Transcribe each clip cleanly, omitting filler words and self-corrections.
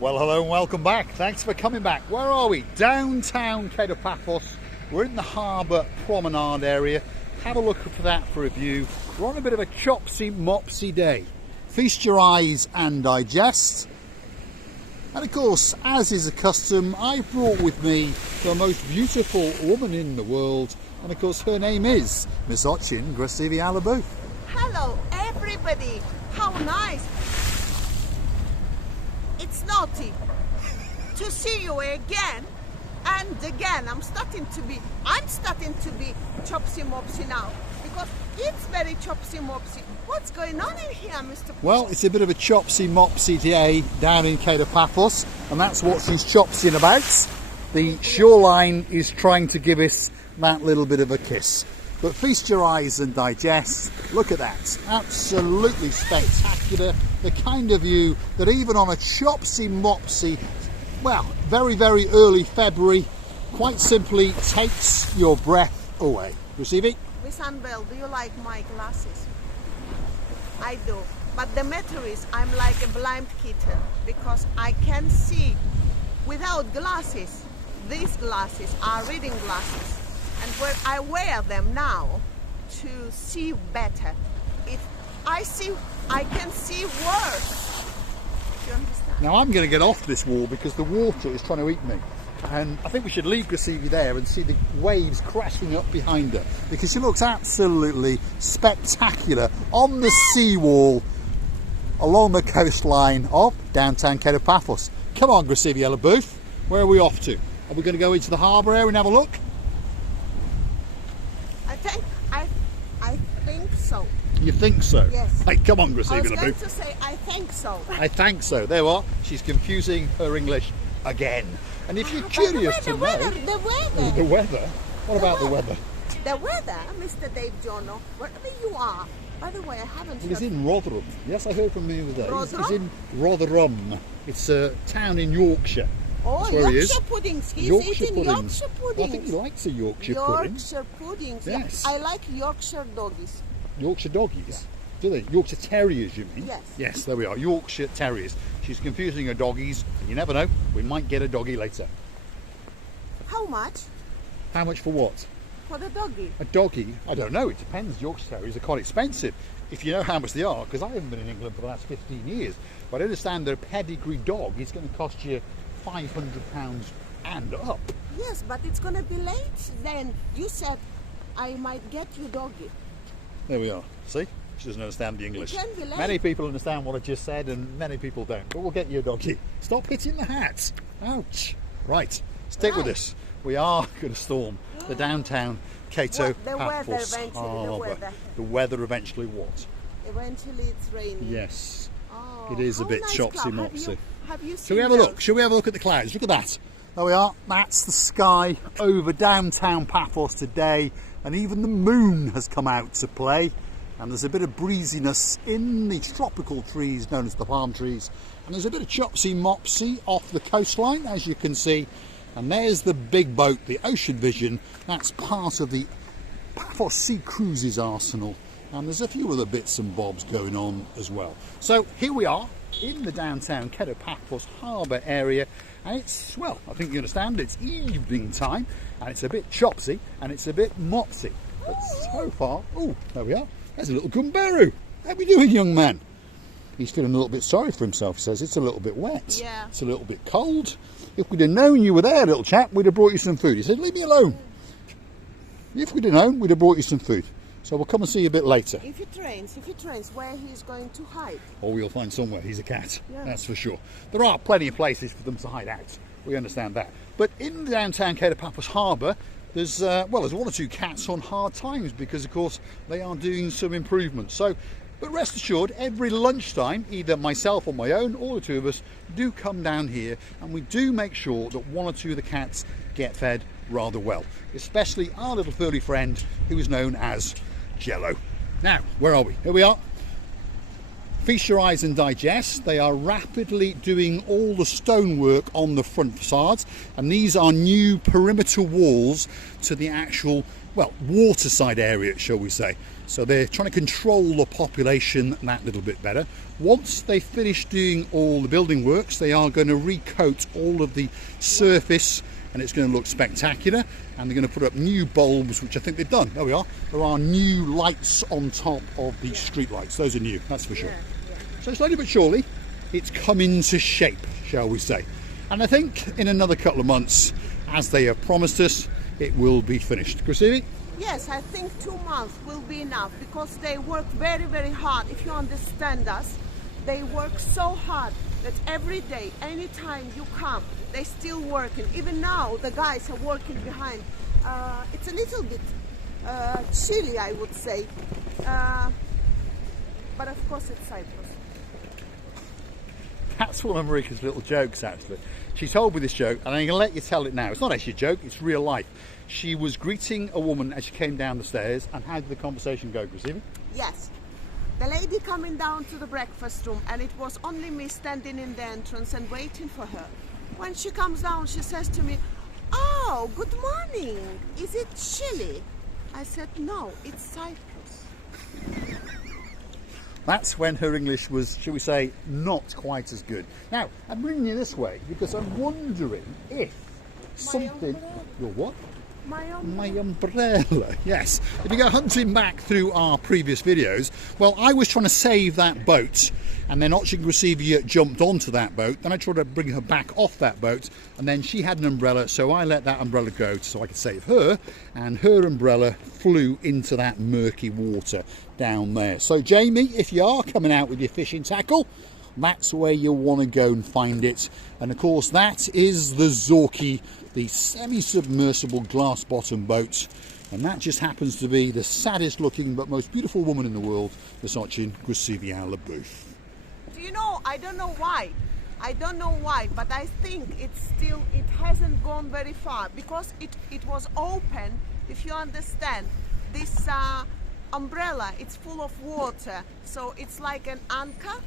Well, hello and welcome back. Thanks for coming back. Where are we? Downtown Paphos. We're in the harbour promenade area. Have a look for that for a view. We're on a bit of a chopsy mopsy day. Feast your eyes and digest. And of course, as is a custom, I've brought with me the most beautiful woman in the world. And of course, her name is Miss Ochin Grasivi-Alabu. Hello, everybody. How nice. It's naughty to see you again and again. I'm starting to be chopsy mopsy now because it's very chopsy mopsy. What's going on in here, Mr. Well, it's a bit of a chopsy mopsy day down in Paphos, and that's what she's chopsying about. The shoreline is trying to give us that little bit of a kiss. But feast your eyes and digest. Look at that. Absolutely spectacular. The kind of view that even on a chopsy mopsy, well, very, very early February, quite simply takes your breath away. Receive it? Miss Annabelle, do you like my glasses? I do. But the matter is, I'm like a blind kitten because I can see without glasses. These glasses are reading glasses. And when I wear them now to see better, I can see worse. Do you understand? Now I'm going to get off this wall because the water is trying to eat me. And I think we should leave Grasivi there and see the waves crashing up behind her because she looks absolutely spectacular on the seawall along the coastline of downtown Paphos. Come on, Grasivi-Alabu, where are we off to? Are we going to go into the harbour area and have a look? I think so. You think so? Yes. Hey, come on, I was Grasivi-Alabu. going to say I think so. I think so. There we are. She's confusing her English again. And if you're curious to know... The weather. What about the weather? The weather, Mr. Dave Jono, wherever you are. By the way, I haven't Well, it's heard... in Rotherham. Yes, I heard from the other day. Rotherham? It's in Rotherham. It's a town in Yorkshire. Oh, That's where he is. Yorkshire puddings. He's Yorkshire eating puddings. Yorkshire puddings. I think he likes a Yorkshire pudding. Yorkshire puddings. Yes. Yeah. I like Yorkshire doggies. Yorkshire doggies? Do they? Yorkshire terriers, you mean? Yes. Yes, there we are. Yorkshire terriers. She's confusing her doggies. You never know. We might get a doggy later. How much? How much for what? For the doggy. A doggy? I don't know. It depends. Yorkshire terriers are quite expensive. If you know how much they are, because I haven't been in England for the last 15 years, but I understand that a pedigree dog is going to cost you £500 and up. Yes, but it's going to be late then. You said I might get you doggy. There we are. See? She doesn't understand the English. It can be late. Many people understand what I just said and many people don't. But we'll get you a doggy. Stop hitting the hat. Ouch. Right. Stick with us. We are going to storm the downtown Paphos Harbour. The weather eventually what? Eventually it's raining. Yes. Oh, it is a bit nice chopsy cloud. mopsy. Have you Shall seen we have a those? look? Shall we have a look at the clouds? Look at that. There we are. That's the sky over downtown Paphos today. And even the moon has come out to play. And there's a bit of breeziness in the tropical trees known as the palm trees. And there's a bit of chopsy mopsy off the coastline, as you can see. And there's the big boat, the Ocean Vision. That's part of the Paphos Sea Cruises arsenal. And there's a few other bits and bobs going on as well. So here we are in the downtown Paphos Harbour area. And it's, well, I think you understand, it's evening time. And it's a bit chopsy and it's a bit mopsy. But so far, oh, there we are. There's a little gumbaru. How are we doing, young man? He's feeling a little bit sorry for himself. He says it's a little bit wet. Yeah. It's a little bit cold. If we'd have known you were there, little chap, we'd have brought you some food. He said, leave me alone. If we'd have known, we'd have brought you some food. So we'll come and see you a bit later. If he trains, where he's going to hide? Or we'll find somewhere. He's a cat. Yeah. That's for sure. There are plenty of places for them to hide out. We understand that. But in the downtown Paphos Harbour, there's one or two cats on hard times because, of course, they are doing some improvements. So, but rest assured, every lunchtime, either myself on my own or the two of us do come down here and we do make sure that one or two of the cats get fed rather well, especially our little furry friend who is known as Jello. Now, where are we? Here we are. feast your eyes and digest. They are rapidly doing all the stonework on the front facades, and these are new perimeter walls to the actual, well, waterside area, shall we say. So they're trying to control the population that little bit better. Once they finish doing all the building works, they are going to recoat all of the surface, and it's going to look spectacular. And they're going to put up new bulbs, which I think they've done. There we are. There are new lights on top of the street lights. Those are new, that's for sure. So slowly but surely, it's come into shape, shall we say. And I think in another couple of months, as they have promised us, it will be finished. Chrissy? Yes, I think 2 months will be enough, because they work very, very hard. If you understand us, they work so hard that every day, anytime you come, they're still working. Even now, the guys are working behind. It's a little bit chilly, I would say. But of course, it's Cyprus. That's one of Marika's little jokes, actually. She told me this joke, and I'm going to let you tell it now. It's not actually a joke, it's real life. She was greeting a woman as she came down the stairs, and how did the conversation go, Chrissy? Yes. The lady coming down to the breakfast room, and it was only me standing in the entrance and waiting for her. When she comes down, she says to me, "Oh, good morning. Is it chilly?" I said, "No, it's Cyprus." That's when her English was, shall we say, not quite as good. Now, I'm bringing you this way because I'm wondering if something... Your what? My umbrella, yes. If you go hunting back through our previous videos, well, I was trying to save that boat, and then Oching Gracevia jumped onto that boat. Then I tried to bring her back off that boat, and then she had an umbrella, so I let that umbrella go so I could save her, and her umbrella flew into that murky water down there. So Jamie, if you are coming out with your fishing tackle, that's where you want to go and find it. And of course, that is the Zorki, the semi-submersible glass bottom boat, and that just happens to be the saddest looking but most beautiful woman in the world, Miss Oching Gracevia LaBouffe. Do you know, I don't know why, but I think it hasn't gone very far, because it was open. If you understand, this umbrella, it's full of water, so it's like an Uncut.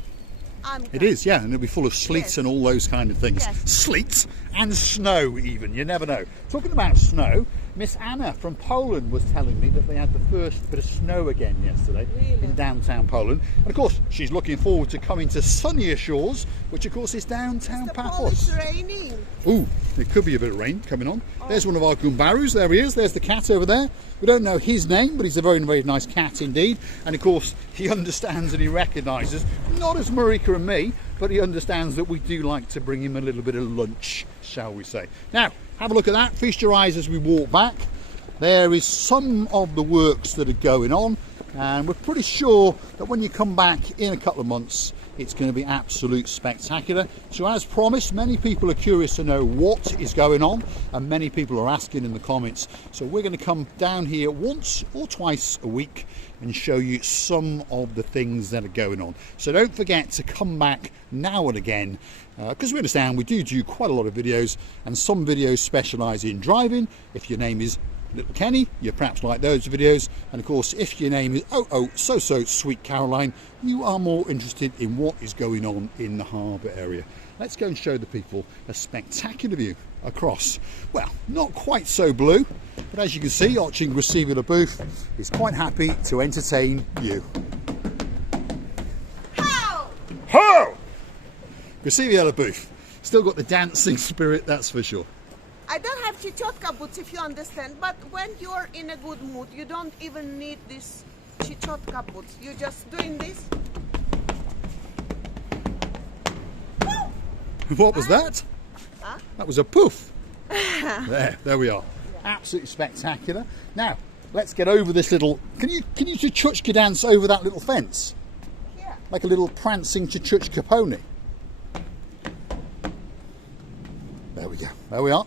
It is, yeah, and it'll be full of sleet, yes, and all those kind of things. Yes. Sleet and snow even, you never know. Talking about snow, Miss Anna from Poland was telling me that they had the first bit of snow again yesterday, really, in downtown Poland. And of course, she's looking forward to coming to sunnier shores, which of course is downtown Paphos. It's raining. Ooh, it could be a bit of rain coming on. Oh. There's one of our Gumbarus, there he is, there's the cat over there. We don't know his name, but he's a very, very nice cat indeed. And of course, he understands and he recognises, not as Marika and me, but he understands that we do like to bring him a little bit of lunch, shall we say. Now, have a look at that, feast your eyes as we walk back. There is some of the works that are going on, and we're pretty sure that when you come back in a couple of months, it's going to be absolute spectacular. So as promised, many people are curious to know what is going on, and many people are asking in the comments. So we're going to come down here once or twice a week and show you some of the things that are going on. So don't forget to come back now and again, because we understand we do quite a lot of videos, and some videos specialise in driving. If your name is Little Kenny, you perhaps like those videos, and of course if your name is so Sweet Caroline, you are more interested in what is going on in the harbour area. Let's go and show the people a spectacular view across, well, not quite so blue, but as you can see, Oching Gracevia LaBouffe is quite happy to entertain you. How? Ho! Gracevia LaBouffe, still got the dancing spirit, that's for sure. I don't have chichotka boots, if you understand, but when you're in a good mood, you don't even need this chichotka boots. You're just doing this. What was that? Huh? That was a poof. There we are. Absolutely spectacular. Now, let's get over this little... Can you chichuchka dance over that little fence? Yeah. Like a little prancing chichuchka pony. There we go. There we are.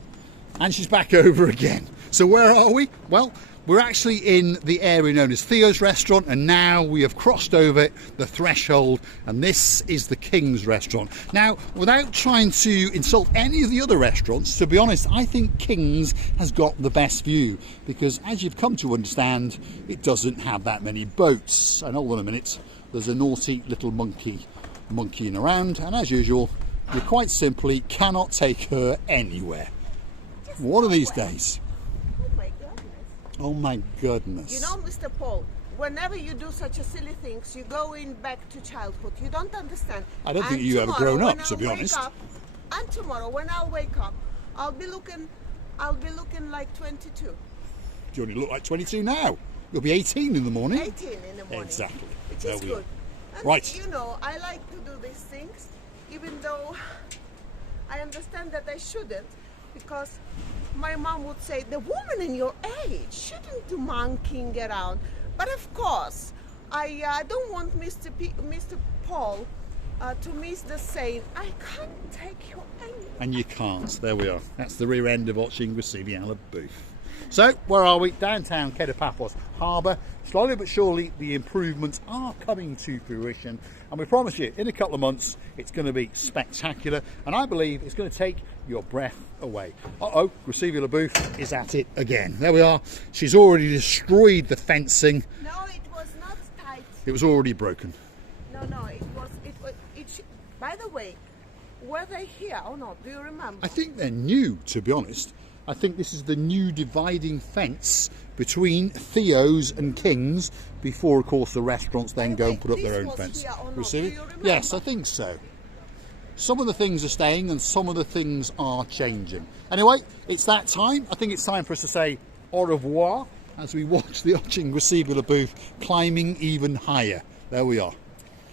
And she's back over again. So where are we? Well, we're actually in the area known as Theo's restaurant, and now we have crossed over the threshold, and this is the King's restaurant. Now, without trying to insult any of the other restaurants, to be honest, I think King's has got the best view, because as you've come to understand, it doesn't have that many boats. And hold on a minute, there's a naughty little monkey monkeying around, and as usual, you quite simply cannot take her anywhere. One of these days. Oh my goodness. Oh my goodness. You know, Mr. Paul, whenever you do such a silly things, you go in back to childhood. You don't understand. I don't think And you ever tomorrow, grown up, when to be I'll wake honest. up, and tomorrow, when I'll wake up, I'll be looking like 22. You only look like 22 now. You'll be 18 in the morning. 18 in the morning. Exactly. Which There is we good. are. And Right. you know, I like to do these things, even though I understand that I shouldn't, because my mom would say, the woman in your age shouldn't do monkeying around. But of course, I don't want Mr. Paul to miss the saying, I can't take you anywhere. And you can't. There we are. That's the rear end of watching Graciliana Booth. So, where are we? Downtown Paphos Harbour. Slowly but surely, the improvements are coming to fruition. And we promise you, in a couple of months, it's going to be spectacular. And I believe it's going to take your breath away. Uh-oh, Graciliana Booth is at it again. There we are. She's already destroyed the fencing. No, it was not tight. It was already broken. No, it was. By the way, were they here or not? Do you remember? I think they're new, to be honest. I think this is the new dividing fence between Theo's and King's before, of course, the restaurants then go and put up their own fence. Do you remember? Yes, I think so. Some of the things are staying and some of the things are changing. Anyway, it's that time. I think it's time for us to say au revoir as we watch the Oching Graciliana Booth climbing even higher. There we are.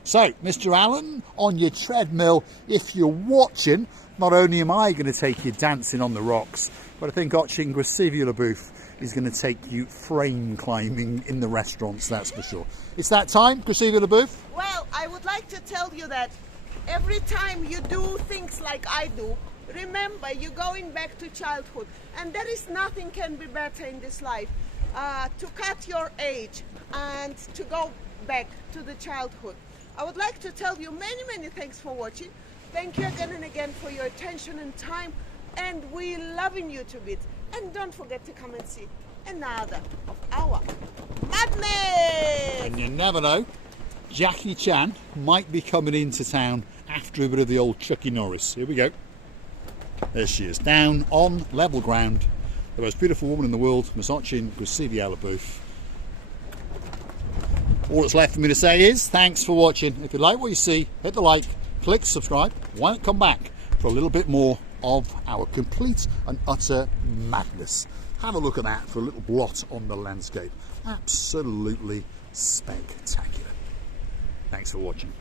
So, Mr. Allen, on your treadmill, if you're watching, not only am I going to take you dancing on the rocks, but I think Oching Graciliana Booth is going to take you frame climbing in the restaurants, that's for sure. It's that time, Graciliana Booth. Well, I would like to tell you that every time you do things like I do, remember you're going back to childhood, and there is nothing can be better in this life to cut your age and to go back to the childhood. I would like to tell you many thanks for watching. Thank you again and again for your attention and time, and we loving you to bits. And don't forget to come and see another of our madness. And you never know, Jackie Chan might be coming into town after a bit of the old Chucky Norris. Here we go. There she is, down on level ground. The most beautiful woman in the world, Miss Oching Graciliana Booth. All that's left for me to say is thanks for watching. If you like what you see, hit the like, click subscribe. Why not come back for a little bit more of our complete and utter madness. Have a look at that for a little blot on the landscape. Absolutely spectacular. Thanks for watching.